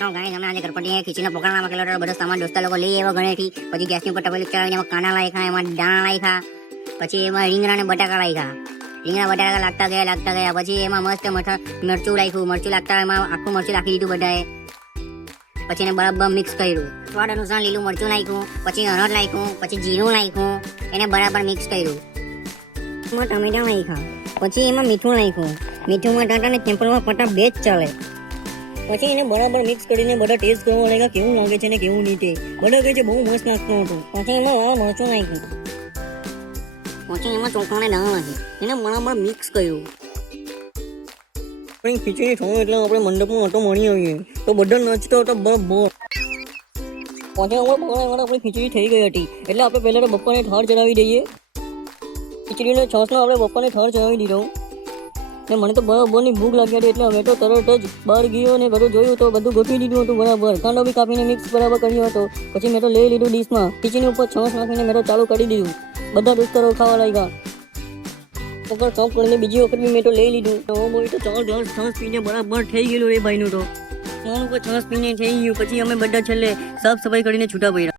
Guys અમે આજે ગણપતિને ખીચીને પકડવા મૂકેલો હતો. બધો સામાન દોસ્તા લોકો લઈ આવ્યો ઘરેથી. પછી ગેસની ઉપર તપેલી ચડાવીને એમાં કાના લાખ્યા, એમાં દાણા લાખ્યા, પછી એમાં રીંગણા ને બટાકા લાખ્યા. રીંગણા બટાકા લાગતા ગયા. પછી એમાં મસ્ત મરચું લાગતા એમાં આખું મરચું નાખી દીધું બધાએ. પછી એને બરાબર મિક્સ કર્યું. સ્વાદ અનુસાર લીલું મરચું નાખ્યું, પછી હળદ નાખ્યું, પછી જીરું નાખ્યું, એને બરાબર મિક્સ કર્યું. એમાં ટમેટા નાખ્યા, પછી એમાં મીઠું નાખ્યું. મીઠુંમાં ટાટા ને સિમ્પલમાં ફટા બે જ ચાલે. પછી એને બરાબર મિક્સ કરીને બધા ટેસ્ટ કરવા લાગ્યા કેવું લાગે છે ને કેવું નહીં. બધા કહે છે બહુ મસ્ત લાગતું હતું. પછી એમાં મરચું નાખ્યું, પછી એમાં ચોખાને દાળ નાખી, એને બરાબર મિક્સ કર્યું. આપણી ખીચડી થયું એટલે આપણે મંડપમાં ઓટો મળી આવીએ તો બધા નાચતા હતા બરાબર. પછી આપણી ખીચડી થઈ ગઈ હતી એટલે આપણે પહેલા તો બપ્પાને થાળ ચડાવી દઈએ. ખીચડીનો છાસનો આપણે બપ્પાને થાળ ચડાવી દીધો. ને મને તો બરાબરની ભૂખ લાગી હતી એટલે હવે તો તરત જ બહાર ગયો ને બધું જોયું તો બધું ગોઠવી દીધું હતું બરાબર. કાંદો બી કાપીને મિક્સ બરાબર કર્યો હતો. પછી મેં તો લઈ લીધું ડીશમાં, ખીચડીની ઉપર છાસ નાખીને મેં તો ચાલુ કરી દીધું. બધા દોસ્તરો ખાવા લાગ્યા. ઉપર ચોપ કરીને બીજી વખત બી મેં તો લઈ લીધું. તો ભાઈ તો 4 ગ્લાસ છાસ પીને બરાબર થઈ ગયેલું એ ભાઈનું તો. મારું છાસ પીને થઈ ગયું. પછી અમે બધા છેલ્લે સાફ સફાઈ કરીને છૂટા પડ્યા.